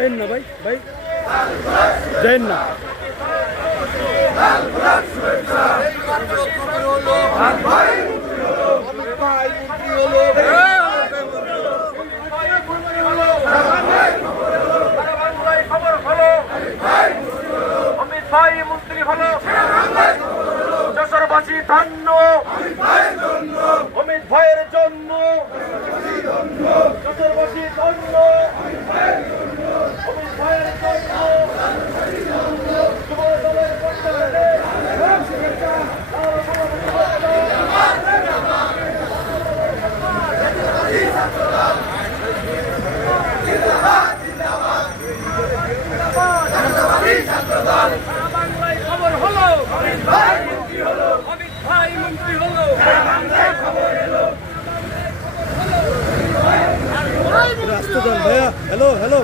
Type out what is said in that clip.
যাইন না ভাই ভাই যাইন না মন্ত্রী হলো যশোরবাসী ধন্য অমিত ভাইয়ের জন্য যশোরবাসী ধন্য অমিত ভাইয়ের জন্য যুব দলের পক্ষ থেকে বাংলায় খবর হলো অমিত ভাই মন্ত্রী হলো রাস্তা ভাইয়া হ্যালো হ্যালো